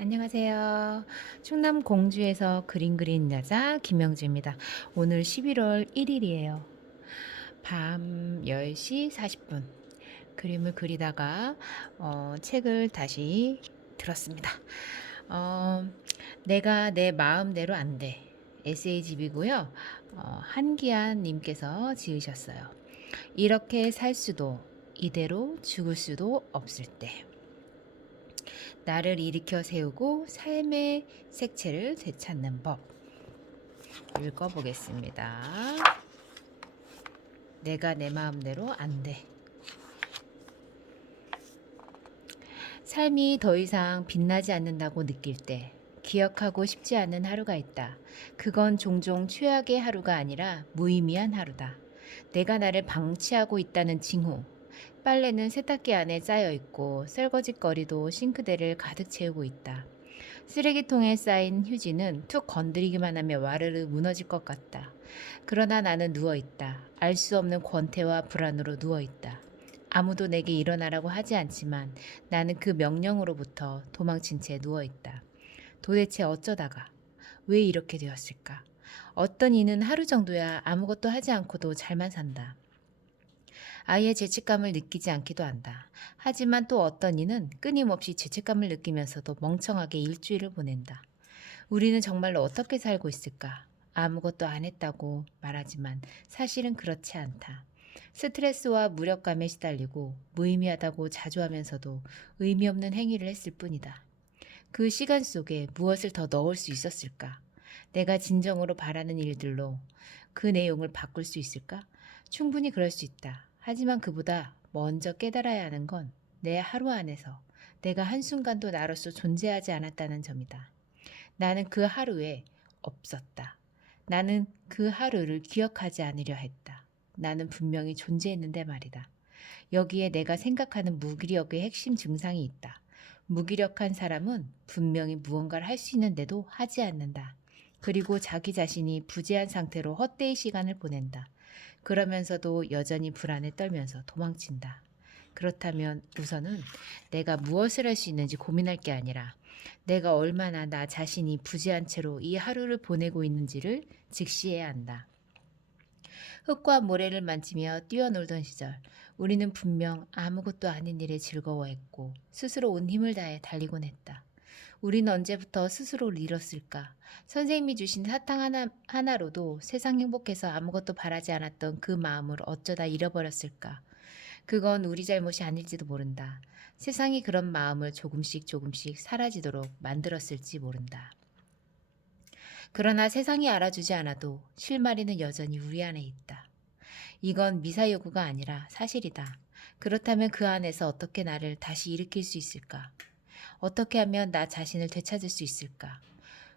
안녕하세요. 충남 공주에서 그림 그리는 여자 김영주입니다. 오늘 11월 1일이에요. 밤 10시 40분. 그림을 그리다가 책을 다시 들었습니다. 어, 내가 내 마음대로 안 돼. 에세이집이고요. 한기안 님께서 지으셨어요. 이렇게 살 수도 이대로 죽을 수도 없을 때. 나를 일으켜 세우고 삶의 색채를 되찾는 법. 읽어보겠습니다. 내가 내 마음대로 안 돼. 삶이 더 이상 빛나지 않는다고 느낄 때 기억하고 싶지 않은 하루가 있다. 그건 종종 최악의 하루가 아니라 무의미한 하루다. 내가 나를 방치하고 있다는 징후. 빨래는 세탁기 안에 쌓여 있고 설거지거리도 싱크대를 가득 채우고 있다. 쓰레기통에 쌓인 휴지는 툭 건드리기만 하면 와르르 무너질 것 같다. 그러나 나는 누워있다. 알 수 없는 권태와 불안으로 누워있다. 아무도 내게 일어나라고 하지 않지만 나는 그 명령으로부터 도망친 채 누워있다. 도대체 어쩌다가 왜 이렇게 되었을까? 어떤 이는 하루 정도야 아무것도 하지 않고도 잘만 산다. 아예 죄책감을 느끼지 않기도 한다. 하지만 또 어떤 이는 끊임없이 죄책감을 느끼면서도 멍청하게 일주일을 보낸다. 우리는 정말로 어떻게 살고 있을까? 아무것도 안 했다고 말하지만 사실은 그렇지 않다. 스트레스와 무력감에 시달리고 무의미하다고 자주 하면서도 의미 없는 행위를 했을 뿐이다. 그 시간 속에 무엇을 더 넣을 수 있었을까? 내가 진정으로 바라는 일들로 그 내용을 바꿀 수 있을까? 충분히 그럴 수 있다. 하지만 그보다 먼저 깨달아야 하는 건 내 하루 안에서 내가 한순간도 나로서 존재하지 않았다는 점이다. 나는 그 하루에 없었다. 나는 그 하루를 기억하지 않으려 했다. 나는 분명히 존재했는데 말이다. 여기에 내가 생각하는 무기력의 핵심 증상이 있다. 무기력한 사람은 분명히 무언가를 할 수 있는데도 하지 않는다. 그리고 자기 자신이 부재한 상태로 헛되이 시간을 보낸다. 그러면서도 여전히 불안에 떨면서 도망친다. 그렇다면 우선은 내가 무엇을 할 수 있는지 고민할 게 아니라 내가 얼마나 나 자신이 부재한 채로 이 하루를 보내고 있는지를 직시해야 한다. 흙과 모래를 만지며 뛰어놀던 시절 우리는 분명 아무것도 아닌 일에 즐거워했고 스스로 온 힘을 다해 달리곤 했다. 우리는 언제부터 스스로를 잃었을까? 선생님이 주신 사탕 하나로도 세상 행복해서 아무것도 바라지 않았던 그 마음을 어쩌다 잃어버렸을까? 그건 우리 잘못이 아닐지도 모른다. 세상이 그런 마음을 조금씩 조금씩 사라지도록 만들었을지 모른다. 그러나 세상이 알아주지 않아도 실마리는 여전히 우리 안에 있다. 이건 미사여구가 아니라 사실이다. 그렇다면 그 안에서 어떻게 나를 다시 일으킬 수 있을까? 어떻게 하면 나 자신을 되찾을 수 있을까?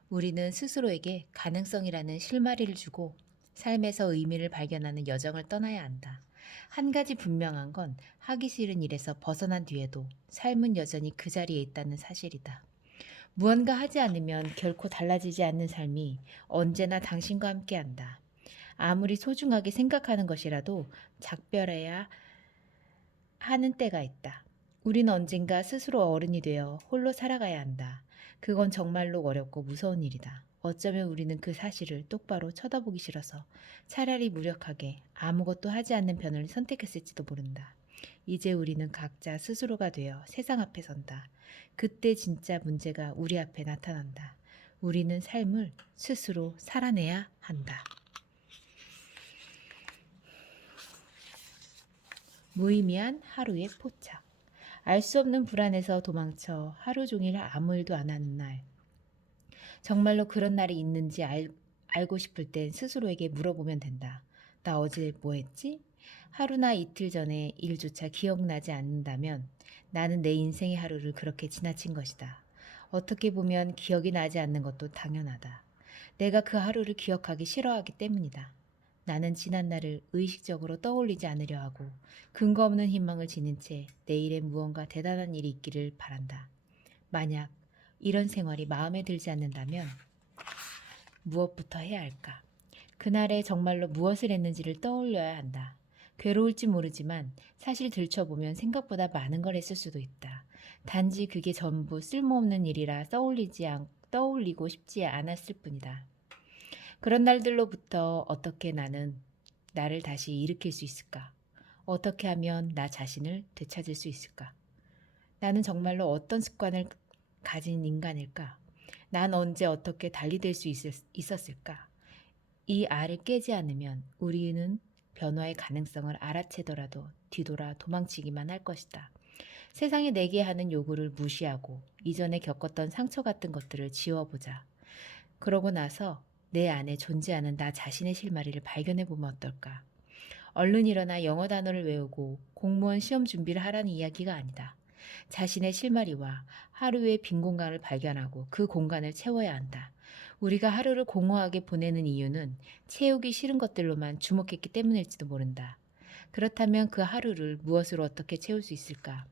우리는 스스로에게 가능성이라는 실마리를 주고 삶에서 의미를 발견하는 여정을 떠나야 한다. 한 가지 분명한 건 하기 싫은 일에서 벗어난 뒤에도 삶은 여전히 그 자리에 있다는 사실이다. 무언가 하지 않으면 결코 달라지지 않는 삶이 언제나 당신과 함께한다. 아무리 소중하게 생각하는 것이라도 작별해야 하는 때가 있다. 우리는 언젠가 스스로 어른이 되어 홀로 살아가야 한다. 그건 정말로 어렵고 무서운 일이다. 어쩌면 우리는 그 사실을 똑바로 쳐다보기 싫어서 차라리 무력하게 아무것도 하지 않는 편을 선택했을지도 모른다. 이제 우리는 각자 스스로가 되어 세상 앞에 선다. 그때 진짜 문제가 우리 앞에 나타난다. 우리는 삶을 스스로 살아내야 한다. 무의미한 하루의 포착. 알 수 없는 불안에서 도망쳐 하루 종일 아무 일도 안 하는 날. 정말로 그런 날이 있는지 알고 싶을 땐 스스로에게 물어보면 된다. 나 어제 뭐 했지? 하루나 이틀 전에 일조차 기억나지 않는다면 나는 내 인생의 하루를 그렇게 지나친 것이다. 어떻게 보면 기억이 나지 않는 것도 당연하다. 내가 그 하루를 기억하기 싫어하기 때문이다. 나는 지난 날을 의식적으로 떠올리지 않으려 하고 근거 없는 희망을 지닌 채 내일에 무언가 대단한 일이 있기를 바란다. 만약 이런 생활이 마음에 들지 않는다면 무엇부터 해야 할까? 그날에 정말로 무엇을 했는지를 떠올려야 한다. 괴로울지 모르지만 사실 들춰보면 생각보다 많은 걸 했을 수도 있다. 단지 그게 전부 쓸모없는 일이라 떠올리고 싶지 않았을 뿐이다. 그런 날들로부터 어떻게 나는 나를 다시 일으킬 수 있을까? 어떻게 하면 나 자신을 되찾을 수 있을까? 나는 정말로 어떤 습관을 가진 인간일까? 난 언제 어떻게 달리될 수 있었을까? 이 알을 깨지 않으면 우리는 변화의 가능성을 알아채더라도 뒤돌아 도망치기만 할 것이다. 세상이 내게 하는 요구를 무시하고 이전에 겪었던 상처 같은 것들을 지워보자. 그러고 나서 내 안에 존재하는 나 자신의 실마리를 발견해보면 어떨까? 얼른 일어나 영어 단어를 외우고 공무원 시험 준비를 하라는 이야기가 아니다. 자신의 실마리와 하루의 빈 공간을 발견하고 그 공간을 채워야 한다. 우리가 하루를 공허하게 보내는 이유는 채우기 싫은 것들로만 주목했기 때문일지도 모른다. 그렇다면 그 하루를 무엇으로 어떻게 채울 수 있을까?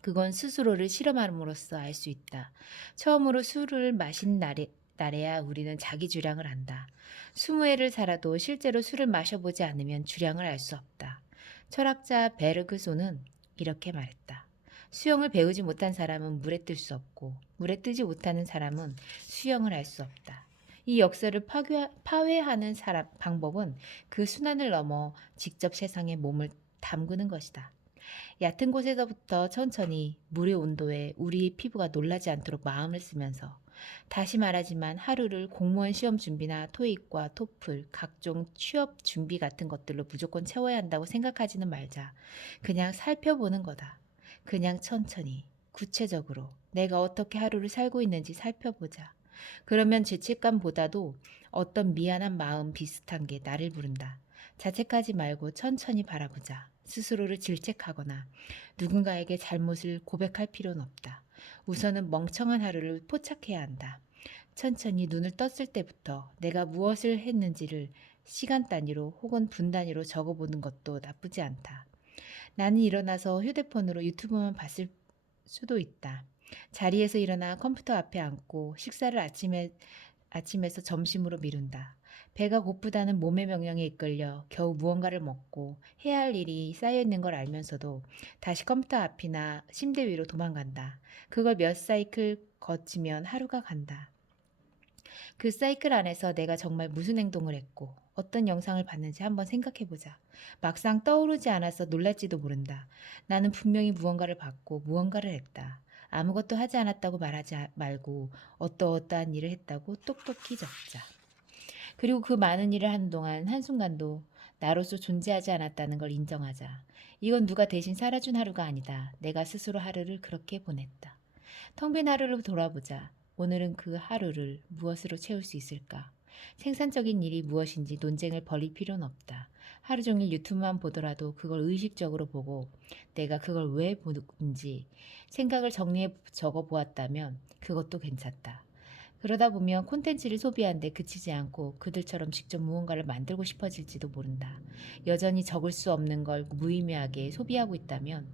그건 스스로를 실험함으로써 알 수 있다. 처음으로 술을 마신 날에야 우리는 자기 주량을 안다. 20회를 살아도 실제로 술을 마셔보지 않으면 주량을 알 수 없다. 철학자 베르그소는 이렇게 말했다. 수영을 배우지 못한 사람은 물에 뜰 수 없고 물에 뜨지 못하는 사람은 수영을 할 수 없다. 이 역사를 파괴하는 방법은 그 순환을 넘어 직접 세상에 몸을 담그는 것이다. 얕은 곳에서부터 천천히 물의 온도에 우리의 피부가 놀라지 않도록 마음을 쓰면서 다시 말하지만 하루를 공무원 시험 준비나 토익과 토플, 각종 취업 준비 같은 것들로 무조건 채워야 한다고 생각하지는 말자. 그냥 살펴보는 거다. 그냥 천천히, 구체적으로 내가 어떻게 하루를 살고 있는지 살펴보자. 그러면 죄책감보다도 어떤 미안한 마음 비슷한 게 나를 부른다. 자책하지 말고 천천히 바라보자. 스스로를 질책하거나 누군가에게 잘못을 고백할 필요는 없다. 우선은 멍청한 하루를 포착해야 한다. 천천히 눈을 떴을 때부터 내가 무엇을 했는지를 시간 단위로 혹은 분 단위로 적어보는 것도 나쁘지 않다. 나는 일어나서 휴대폰으로 유튜브만 봤을 수도 있다. 자리에서 일어나 컴퓨터 앞에 앉고 식사를 아침에서 점심으로 미룬다. 배가 고프다는 몸의 명령에 이끌려 겨우 무언가를 먹고 해야 할 일이 쌓여 있는 걸 알면서도 다시 컴퓨터 앞이나 침대 위로 도망간다. 그걸 몇 사이클 거치면 하루가 간다. 그 사이클 안에서 내가 정말 무슨 행동을 했고 어떤 영상을 봤는지 한번 생각해보자. 막상 떠오르지 않아서 놀랄지도 모른다. 나는 분명히 무언가를 봤고 무언가를 했다. 아무것도 하지 않았다고 말하지 말고 어떠어떠한 일을 했다고 똑똑히 적자. 그리고 그 많은 일을 하는 동안 한순간도 나로서 존재하지 않았다는 걸 인정하자. 이건 누가 대신 살아준 하루가 아니다. 내가 스스로 하루를 그렇게 보냈다. 텅 빈 하루를 돌아보자. 오늘은 그 하루를 무엇으로 채울 수 있을까? 생산적인 일이 무엇인지 논쟁을 벌일 필요는 없다. 하루 종일 유튜브만 보더라도 그걸 의식적으로 보고 내가 그걸 왜 보는지 생각을 정리해 적어 보았다면 그것도 괜찮다. 그러다 보면 콘텐츠를 소비하는데 그치지 않고 그들처럼 직접 무언가를 만들고 싶어질지도 모른다. 여전히 적을 수 없는 걸 무의미하게 소비하고 있다면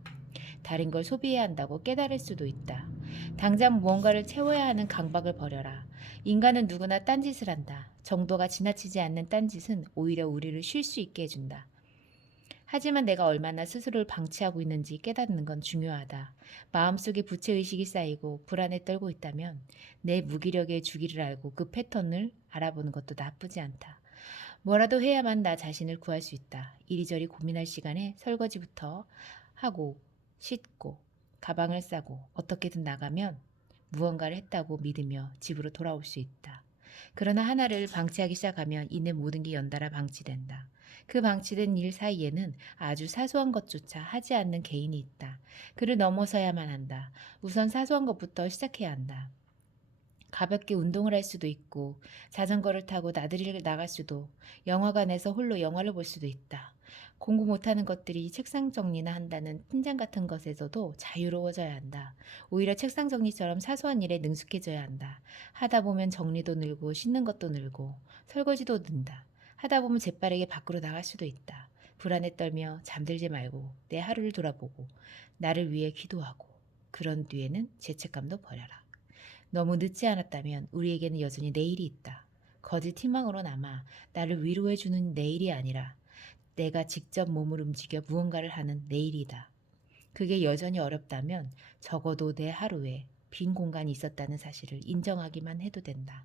다른 걸 소비해야 한다고 깨달을 수도 있다. 당장 무언가를 채워야 하는 강박을 버려라. 인간은 누구나 딴짓을 한다. 정도가 지나치지 않는 딴짓은 오히려 우리를 쉴 수 있게 해준다. 하지만 내가 얼마나 스스로를 방치하고 있는지 깨닫는 건 중요하다. 마음속에 부채의식이 쌓이고 불안에 떨고 있다면 내 무기력의 주기를 알고 그 패턴을 알아보는 것도 나쁘지 않다. 뭐라도 해야만 나 자신을 구할 수 있다. 이리저리 고민할 시간에 설거지부터 하고 씻고 가방을 싸고 어떻게든 나가면 무언가를 했다고 믿으며 집으로 돌아올 수 있다. 그러나 하나를 방치하기 시작하면 이내 모든 게 연달아 방치된다. 그 방치된 일 사이에는 아주 사소한 것조차 하지 않는 개인이 있다. 그를 넘어서야만 한다. 우선 사소한 것부터 시작해야 한다. 가볍게 운동을 할 수도 있고 자전거를 타고 나들이를 나갈 수도 영화관에서 홀로 영화를 볼 수도 있다. 공부 못하는 것들이 책상 정리나 한다는 팀장 같은 것에서도 자유로워져야 한다. 오히려 책상 정리처럼 사소한 일에 능숙해져야 한다. 하다 보면 정리도 늘고 씻는 것도 늘고 설거지도 는다. 하다 보면 재빠르게 밖으로 나갈 수도 있다. 불안에 떨며 잠들지 말고 내 하루를 돌아보고 나를 위해 기도하고 그런 뒤에는 죄책감도 버려라. 너무 늦지 않았다면 우리에게는 여전히 내일이 있다. 거짓 희망으로 남아 나를 위로해주는 내일이 아니라 내가 직접 몸을 움직여 무언가를 하는 내일이다. 그게 여전히 어렵다면 적어도 내 하루에 빈 공간이 있었다는 사실을 인정하기만 해도 된다.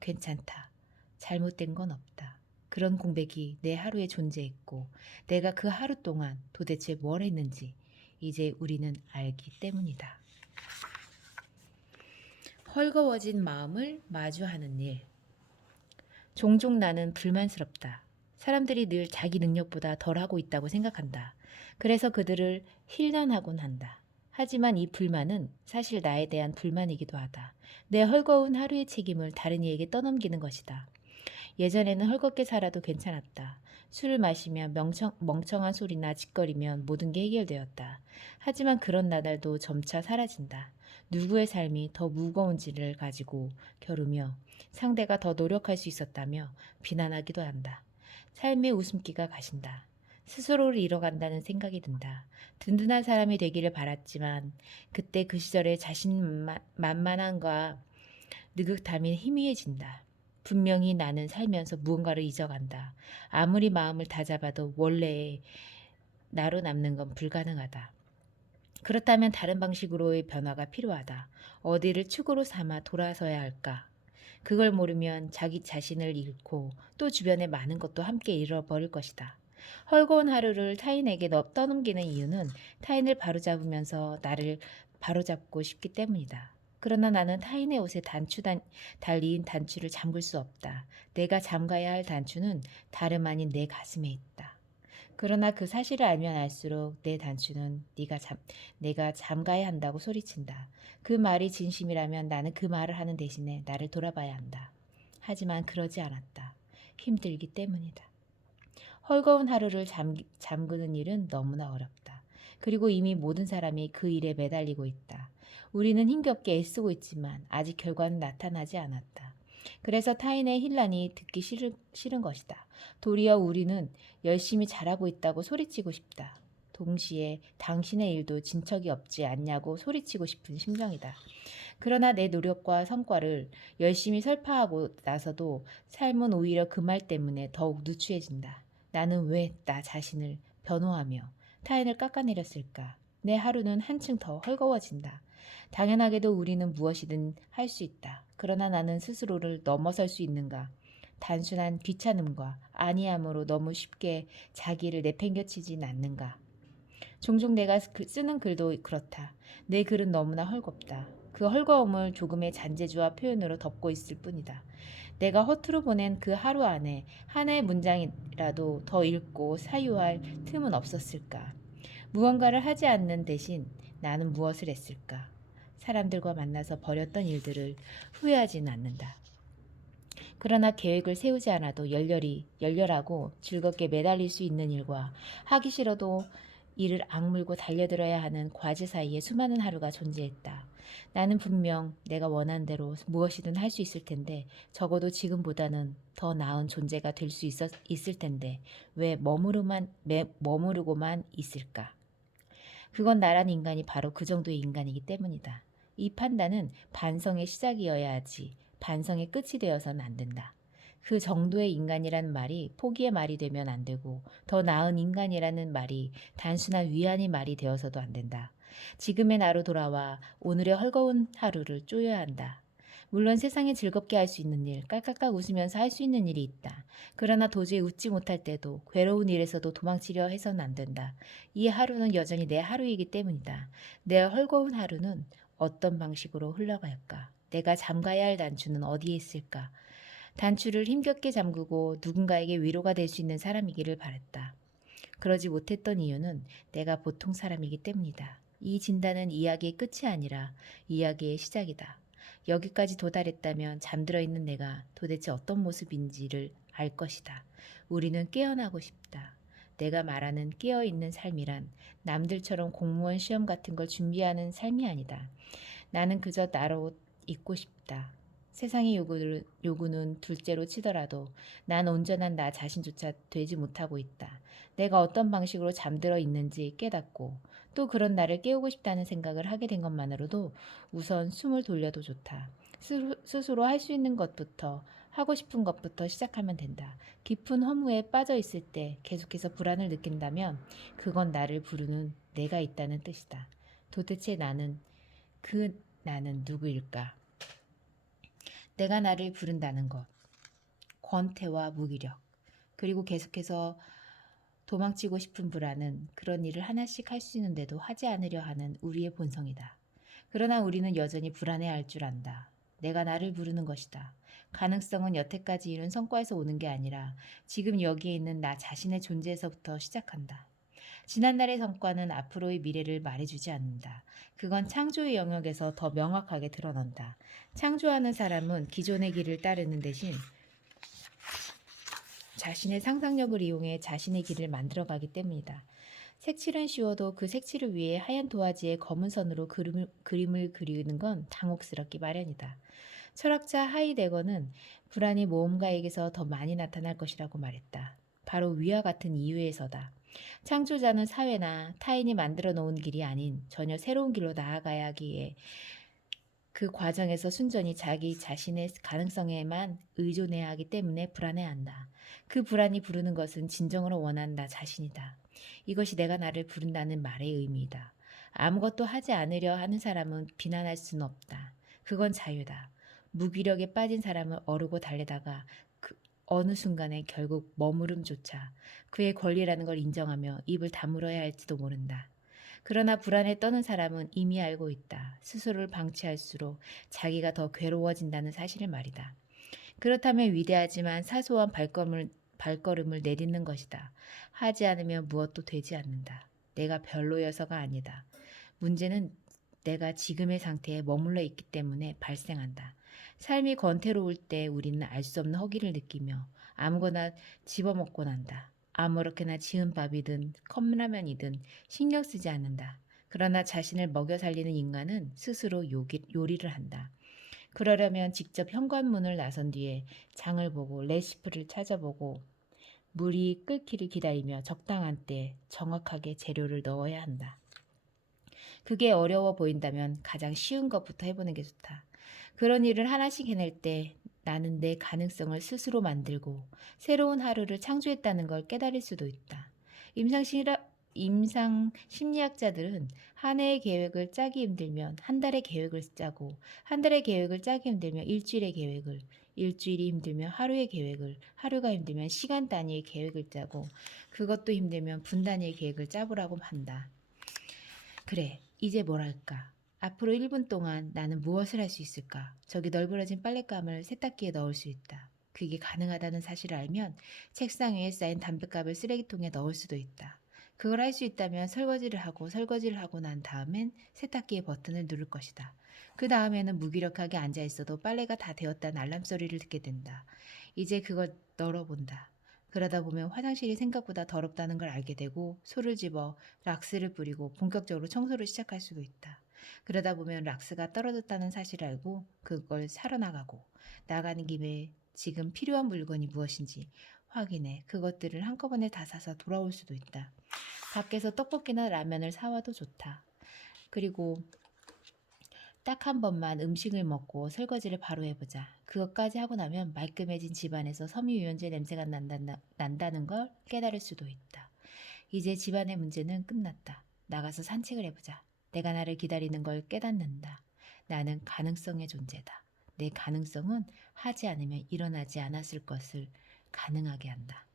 괜찮다. 잘못된 건 없다. 그런 공백이 내 하루에 존재했고 내가 그 하루 동안 도대체 뭘 했는지 이제 우리는 알기 때문이다. 헐거워진 마음을 마주하는 일. 종종 나는 불만스럽다. 사람들이 늘 자기 능력보다 덜 하고 있다고 생각한다. 그래서 그들을 힐난하곤 한다. 하지만 이 불만은 사실 나에 대한 불만이기도 하다. 내 헐거운 하루의 책임을 다른 이에게 떠넘기는 것이다. 예전에는 헐겁게 살아도 괜찮았다. 술을 마시며 멍청한 소리나 짓거리면 모든 게 해결되었다. 하지만 그런 나날도 점차 사라진다. 누구의 삶이 더 무거운지를 가지고 겨루며 상대가 더 노력할 수 있었다며 비난하기도 한다. 삶의 웃음기가 가신다. 스스로를 잃어간다는 생각이 든다. 든든한 사람이 되기를 바랐지만 그때 그 시절의 자신만만함과 느긋함이 희미해진다. 분명히 나는 살면서 무언가를 잊어간다. 아무리 마음을 다잡아도 원래의 나로 남는 건 불가능하다. 그렇다면 다른 방식으로의 변화가 필요하다. 어디를 축으로 삼아 돌아서야 할까? 그걸 모르면 자기 자신을 잃고 또 주변의 많은 것도 함께 잃어버릴 것이다. 헐거운 하루를 타인에게 떠넘기는 이유는 타인을 바로잡으면서 나를 바로잡고 싶기 때문이다. 그러나 나는 타인의 옷에 달린 단추를 잠글 수 없다. 내가 잠가야 할 단추는 다름 아닌 내 가슴에 있다. 그러나 그 사실을 알면 알수록 내 단추는 내가 잠가야 한다고 소리친다. 그 말이 진심이라면 나는 그 말을 하는 대신에 나를 돌아봐야 한다. 하지만 그러지 않았다. 힘들기 때문이다. 헐거운 하루를 잠그는 일은 너무나 어렵다. 그리고 이미 모든 사람이 그 일에 매달리고 있다. 우리는 힘겹게 애쓰고 있지만 아직 결과는 나타나지 않았다. 그래서 타인의 힐난이 듣기 싫은 것이다. 도리어 우리는 열심히 잘하고 있다고 소리치고 싶다. 동시에 당신의 일도 진척이 없지 않냐고 소리치고 싶은 심정이다. 그러나 내 노력과 성과를 열심히 설파하고 나서도 삶은 오히려 그 말 때문에 더욱 누추해진다. 나는 왜 나 자신을 변호하며 타인을 깎아내렸을까? 내 하루는 한층 더 헐거워진다. 당연하게도 우리는 무엇이든 할 수 있다. 그러나 나는 스스로를 넘어설 수 있는가? 단순한 귀찮음과 아니함으로 너무 쉽게 자기를 내팽겨치진 않는가? 종종 내가 쓰는 글도 그렇다. 내 글은 너무나 헐겁다. 그 헐거움을 조금의 잔재주와 표현으로 덮고 있을 뿐이다. 내가 허투루 보낸 그 하루 안에 하나의 문장이라도 더 읽고 사유할 틈은 없었을까? 무언가를 하지 않는 대신 나는 무엇을 했을까? 사람들과 만나서 벌였던 일들을 후회하지는 않는다. 그러나 계획을 세우지 않아도 열렬하고 즐겁게 매달릴 수 있는 일과 하기 싫어도 이를 악물고 달려들어야 하는 과제 사이에 수많은 하루가 존재했다. 나는 분명 내가 원한 대로 무엇이든 할 수 있을 텐데 적어도 지금보다는 더 나은 존재가 될 수 있을 텐데 왜 머무르고만 있을까? 그건 나란 인간이 바로 그 정도의 인간이기 때문이다. 이 판단은 반성의 시작이어야 하지 반성의 끝이 되어서는 안 된다. 그 정도의 인간이란 말이 포기의 말이 되면 안 되고 더 나은 인간이라는 말이 단순한 위안의 말이 되어서도 안 된다. 지금의 나로 돌아와 오늘의 헐거운 하루를 쪼여야 한다. 물론 세상에 즐겁게 할 수 있는 일, 깔깔깔 웃으면서 할 수 있는 일이 있다. 그러나 도저히 웃지 못할 때도 괴로운 일에서도 도망치려 해서는 안 된다. 이 하루는 여전히 내 하루이기 때문이다. 내 헐거운 하루는 어떤 방식으로 흘러갈까? 내가 잠가야 할 단추는 어디에 있을까? 단추를 힘겹게 잠그고 누군가에게 위로가 될 수 있는 사람이기를 바랬다. 그러지 못했던 이유는 내가 보통 사람이기 때문이다. 이 진단은 이야기의 끝이 아니라 이야기의 시작이다. 여기까지 도달했다면 잠들어 있는 내가 도대체 어떤 모습인지를 알 것이다. 우리는 깨어나고 싶다. 내가 말하는 깨어있는 삶이란 남들처럼 공무원 시험 같은 걸 준비하는 삶이 아니다. 나는 그저 나로 있고 싶다. 세상의 요구는 둘째로 치더라도 난 온전한 나 자신조차 되지 못하고 있다. 내가 어떤 방식으로 잠들어 있는지 깨닫고 또 그런 나를 깨우고 싶다는 생각을 하게 된 것만으로도 우선 숨을 돌려도 좋다. 스스로 할 수 있는 것부터 하고 싶은 것부터 시작하면 된다. 깊은 허무에 빠져 있을 때 계속해서 불안을 느낀다면 그건 나를 부르는 내가 있다는 뜻이다. 도대체 나는 누구일까? 내가 나를 부른다는 것, 권태와 무기력, 그리고 계속해서 도망치고 싶은 불안은 그런 일을 하나씩 할 수 있는데도 하지 않으려 하는 우리의 본성이다. 그러나 우리는 여전히 불안해할 줄 안다. 내가 나를 부르는 것이다. 가능성은 여태까지 이룬 성과에서 오는 게 아니라 지금 여기에 있는 나 자신의 존재에서부터 시작한다. 지난날의 성과는 앞으로의 미래를 말해주지 않는다. 그건 창조의 영역에서 더 명확하게 드러난다. 창조하는 사람은 기존의 길을 따르는 대신 자신의 상상력을 이용해 자신의 길을 만들어가기 때문이다. 색칠은 쉬워도 그 색칠을 위해 하얀 도화지에 검은 선으로 그림을 그리는 건 당혹스럽기 마련이다. 철학자 하이데거는 불안이 모험가에게서 더 많이 나타날 것이라고 말했다. 바로 위와 같은 이유에서다. 창조자는 사회나 타인이 만들어 놓은 길이 아닌 전혀 새로운 길로 나아가야 하기에 그 과정에서 순전히 자기 자신의 가능성에만 의존해야 하기 때문에 불안해한다. 그 불안이 부르는 것은 진정으로 원하는 나 자신이다. 이것이 내가 나를 부른다는 말의 의미이다. 아무것도 하지 않으려 하는 사람은 비난할 수는 없다. 그건 자유다. 무기력에 빠진 사람을 어르고 달래다가 어느 순간에 결국 머무름조차 그의 권리라는 걸 인정하며 입을 다물어야 할지도 모른다. 그러나 불안에 떠는 사람은 이미 알고 있다. 스스로를 방치할수록 자기가 더 괴로워진다는 사실을 말이다. 그렇다면 위대하지만 사소한 발걸음을 내딛는 것이다. 하지 않으면 무엇도 되지 않는다. 내가 별로여서가 아니다. 문제는 내가 지금의 상태에 머물러 있기 때문에 발생한다. 삶이 권태로울 때 우리는 알 수 없는 허기를 느끼며 아무거나 집어먹곤 한다. 아무렇게나 지은 밥이든 컵라면이든 신경 쓰지 않는다. 그러나 자신을 먹여 살리는 인간은 스스로 요리를 한다. 그러려면 직접 현관문을 나선 뒤에 장을 보고 레시피를 찾아보고 물이 끓기를 기다리며 적당한 때 정확하게 재료를 넣어야 한다. 그게 어려워 보인다면 가장 쉬운 것부터 해보는 게 좋다. 그런 일을 하나씩 해낼 때 나는 내 가능성을 스스로 만들고 새로운 하루를 창조했다는 걸 깨달을 수도 있다. 임상 심리학자들은 한 해의 계획을 짜기 힘들면 한 달의 계획을 짜고 한 달의 계획을 짜기 힘들면 일주일의 계획을 일주일이 힘들면 하루의 계획을 하루가 힘들면 시간 단위의 계획을 짜고 그것도 힘들면 분 단위의 계획을 짜보라고 한다. 그래, 이제 뭘 할까? 앞으로 1분 동안 나는 무엇을 할 수 있을까? 저기 널브러진 빨랫감을 세탁기에 넣을 수 있다. 그게 가능하다는 사실을 알면 책상 위에 쌓인 담뱃값을 쓰레기통에 넣을 수도 있다. 그걸 할 수 있다면 설거지를 하고 난 다음엔 세탁기의 버튼을 누를 것이다. 그 다음에는 무기력하게 앉아 있어도 빨래가 다 되었다는 알람 소리를 듣게 된다. 이제 그걸 널어본다. 그러다 보면 화장실이 생각보다 더럽다는 걸 알게 되고 소를 집어 락스를 뿌리고 본격적으로 청소를 시작할 수도 있다. 그러다 보면 락스가 떨어졌다는 사실을 알고 그걸 사러 나가는 김에 지금 필요한 물건이 무엇인지 확인해 그것들을 한꺼번에 다 사서 돌아올 수도 있다. 밖에서 떡볶이나 라면을 사와도 좋다. 그리고 딱 한 번만 음식을 먹고 설거지를 바로 해보자. 그것까지 하고 나면 말끔해진 집안에서 섬유유연제 냄새가 난다는 걸 깨달을 수도 있다. 이제 집안의 문제는 끝났다. 나가서 산책을 해보자. 내가 나를 기다리는 걸 깨닫는다. 나는 가능성의 존재다. 내 가능성은 하지 않으면 일어나지 않았을 것을 가능하게 한다.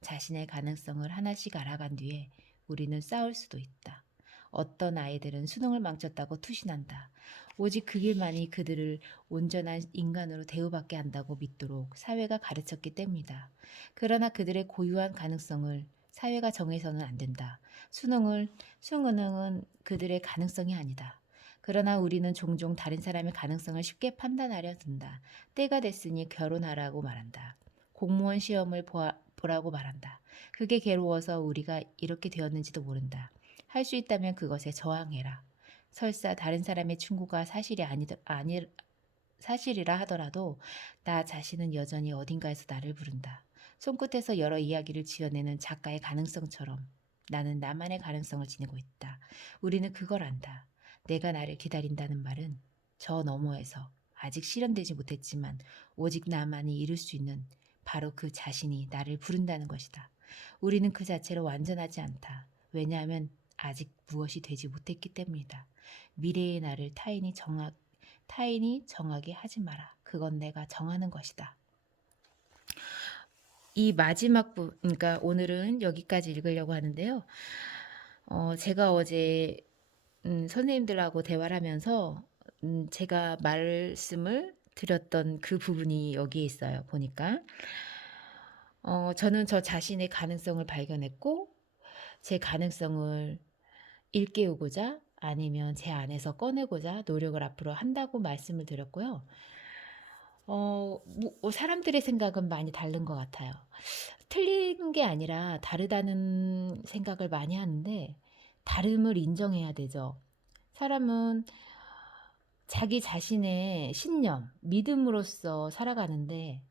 자신의 가능성을 하나씩 알아간 뒤에 우리는 싸울 수도 있다. 어떤 아이들은 수능을 망쳤다고 투신한다. 오직 그 길만이 그들을 온전한 인간으로 대우받게 한다고 믿도록 사회가 가르쳤기 때문이다. 그러나 그들의 고유한 가능성을 사회가 정해서는 안 된다. 수능은 그들의 가능성이 아니다. 그러나 우리는 종종 다른 사람의 가능성을 쉽게 판단하려 든다. 때가 됐으니 결혼하라고 말한다. 공무원 시험을 보라고 말한다. 그게 괴로워서 우리가 이렇게 되었는지도 모른다. 할 수 있다면 그것에 저항해라. 설사 다른 사람의 충고가 사실이라 하더라도 나 자신은 여전히 어딘가에서 나를 부른다. 손끝에서 여러 이야기를 지어내는 작가의 가능성처럼 나는 나만의 가능성을 지니고 있다. 우리는 그걸 안다. 내가 나를 기다린다는 말은 저 너머에서 아직 실현되지 못했지만 오직 나만이 이룰 수 있는 바로 그 자신이 나를 부른다는 것이다. 우리는 그 자체로 완전하지 않다. 왜냐하면 아직 무엇이 되지 못했기 때문이다. 미래의 나를 타인이 정하게 하지 마라. 그건 내가 정하는 것이다. 이 마지막 그러니까 오늘은 여기까지 읽으려고 하는데요. 제가 어제 선생님들하고 대화를 하면서 제가 말씀을 드렸던 그 부분이 여기에 있어요. 보니까 저는 저 자신의 가능성을 발견했고 제 가능성을 일깨우고자 아니면 제 안에서 꺼내고자 노력을 앞으로 한다고 말씀을 드렸고요. 사람들의 생각은 많이 다른 것 같아요. 틀린 게 아니라 다르다는 생각을 많이 하는데 다름을 인정해야 되죠. 사람은 자기 자신의 신념, 믿음으로써 살아가는데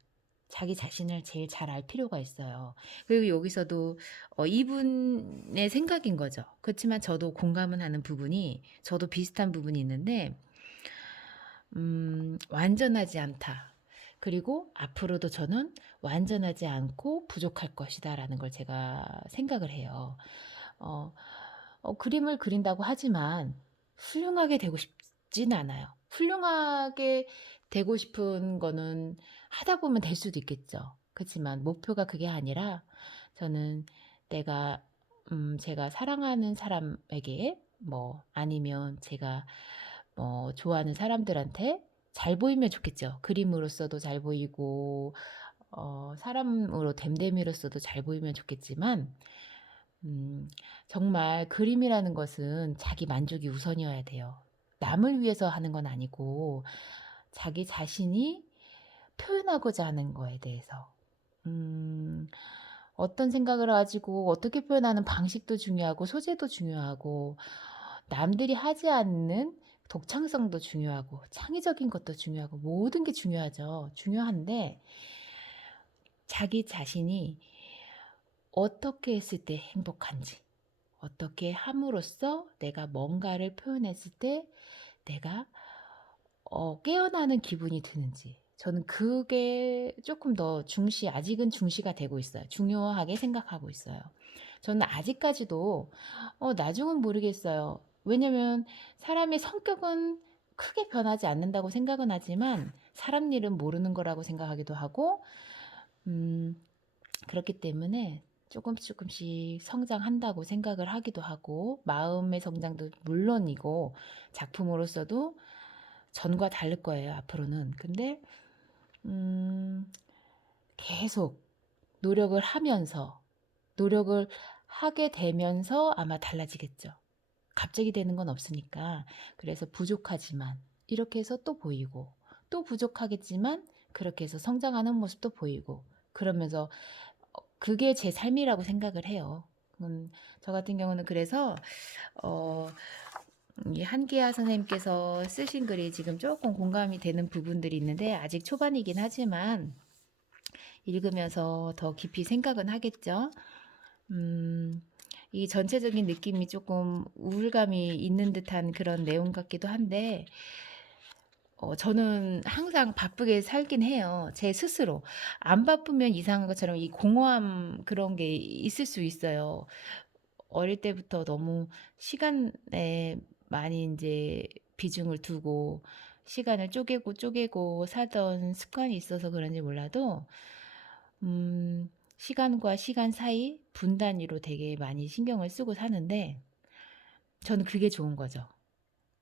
자기 자신을 제일 잘 알 필요가 있어요. 그리고 여기서도 이분의 생각인 거죠. 그렇지만 저도 공감은 하는 부분이 저도 비슷한 부분이 있는데 완전하지 않다. 그리고 앞으로도 저는 완전하지 않고 부족할 것이다라는 걸 제가 생각을 해요. 어, 그림을 그린다고 하지만 훌륭하게 되고 싶진 않아요. 훌륭하게 되고 싶은 거는 하다 보면 될 수도 있겠죠. 그렇지만 목표가 그게 아니라 저는 내가 제가 사랑하는 사람에게 뭐 아니면 제가 뭐 좋아하는 사람들한테 잘 보이면 좋겠죠. 그림으로써도 잘 보이고 사람으로 됨됨이로써도 잘 보이면 좋겠지만 정말 그림이라는 것은 자기 만족이 우선이어야 돼요. 남을 위해서 하는 건 아니고 자기 자신이 표현하고자 하는 거에 대해서 어떤 생각을 가지고 어떻게 표현하는 방식도 중요하고 소재도 중요하고 남들이 하지 않는 독창성도 중요하고 창의적인 것도 중요하고 모든 게 중요하죠. 중요한데 자기 자신이 어떻게 했을 때 행복한지, 어떻게 함으로써 내가 뭔가를 표현했을 때 내가 깨어나는 기분이 드는지 저는 그게 조금 더 아직은 중시가 되고 있어요. 중요하게 생각하고 있어요. 저는 아직까지도 나중은 모르겠어요. 왜냐면 사람의 성격은 크게 변하지 않는다고 생각은 하지만 사람 일은 모르는 거라고 생각하기도 하고 그렇기 때문에 조금씩 성장한다고 생각을 하기도 하고 마음의 성장도 물론이고 작품으로서도 전과 다를 거예요, 앞으로는. 근데 계속 노력을 하게 되면서 아마 달라지겠죠. 갑자기 되는 건 없으니까. 그래서 부족하지만 이렇게 해서 또 보이고 또 부족하겠지만 그렇게 해서 성장하는 모습도 보이고 그러면서 그게 제 삶이라고 생각을 해요. 저 같은 경우는 그래서 이 한기아 선생님께서 쓰신 글이 지금 조금 공감이 되는 부분들이 있는데 아직 초반이긴 하지만 읽으면서 더 깊이 생각은 하겠죠. 이 전체적인 느낌이 조금 우울감이 있는 듯한 그런 내용 같기도 한데 저는 항상 바쁘게 살긴 해요. 제 스스로. 안 바쁘면 이상한 것처럼 이 공허함 그런 게 있을 수 있어요. 어릴 때부터 너무 시간에 많이 이제 비중을 두고 시간을 쪼개고 살던 습관이 있어서 그런지 몰라도 시간과 시간 사이 분 단위로 되게 많이 신경을 쓰고 사는데 저는 그게 좋은 거죠.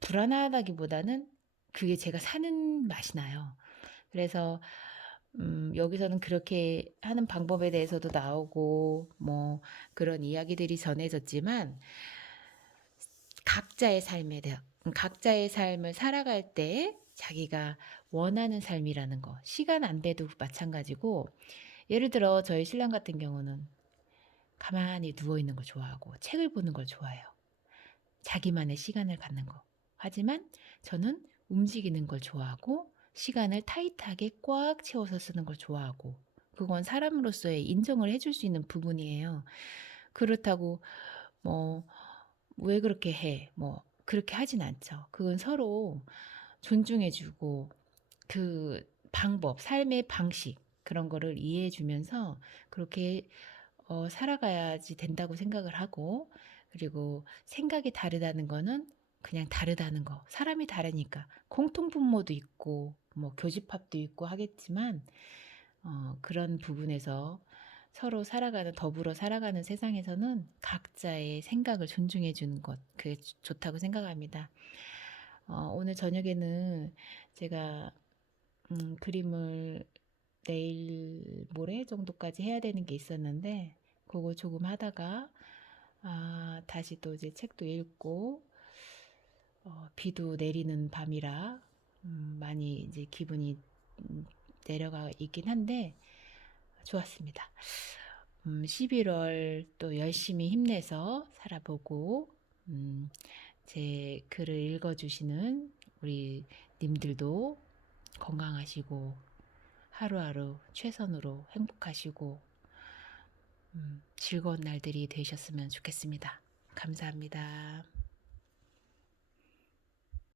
불안하다기보다는 그게 제가 사는 맛이 나요. 그래서 여기서는 그렇게 하는 방법에 대해서도 나오고 뭐 그런 이야기들이 전해졌지만 각자의 삶을 살아갈 때 자기가 원하는 삶이라는 거 시간 안 돼도 마찬가지고 예를 들어 저희 신랑 같은 경우는 가만히 누워있는 거 좋아하고 책을 보는 걸 좋아해요. 자기만의 시간을 갖는 거. 하지만 저는 움직이는 걸 좋아하고 시간을 타이트하게 꽉 채워서 쓰는 걸 좋아하고 그건 사람으로서의 인정을 해줄 수 있는 부분이에요. 그렇다고 뭐 왜 그렇게 해? 뭐 그렇게 하진 않죠. 그건 서로 존중해주고 그 방법, 삶의 방식 그런 거를 이해해 주면서 그렇게 살아가야지 된다고 생각을 하고, 그리고 생각이 다르다는 거는 그냥 다르다는 거. 사람이 다르니까 공통분모도 있고 뭐 교집합도 있고 하겠지만 그런 부분에서 서로 살아가는 더불어 살아가는 세상에서는 각자의 생각을 존중해 주는 것 그게 좋다고 생각합니다. 오늘 저녁에는 제가 그림을 내일 모레 정도까지 해야 되는 게 있었는데 그거 조금 하다가 다시 또 이제 책도 읽고 비도 내리는 밤이라 많이 이제 기분이 내려가 있긴 한데 좋았습니다. 11월 또 열심히 힘내서 살아보고 제 글을 읽어주시는 우리 님들도 건강하시고 하루하루 최선으로 행복하시고 즐거운 날들이 되셨으면 좋겠습니다. 감사합니다.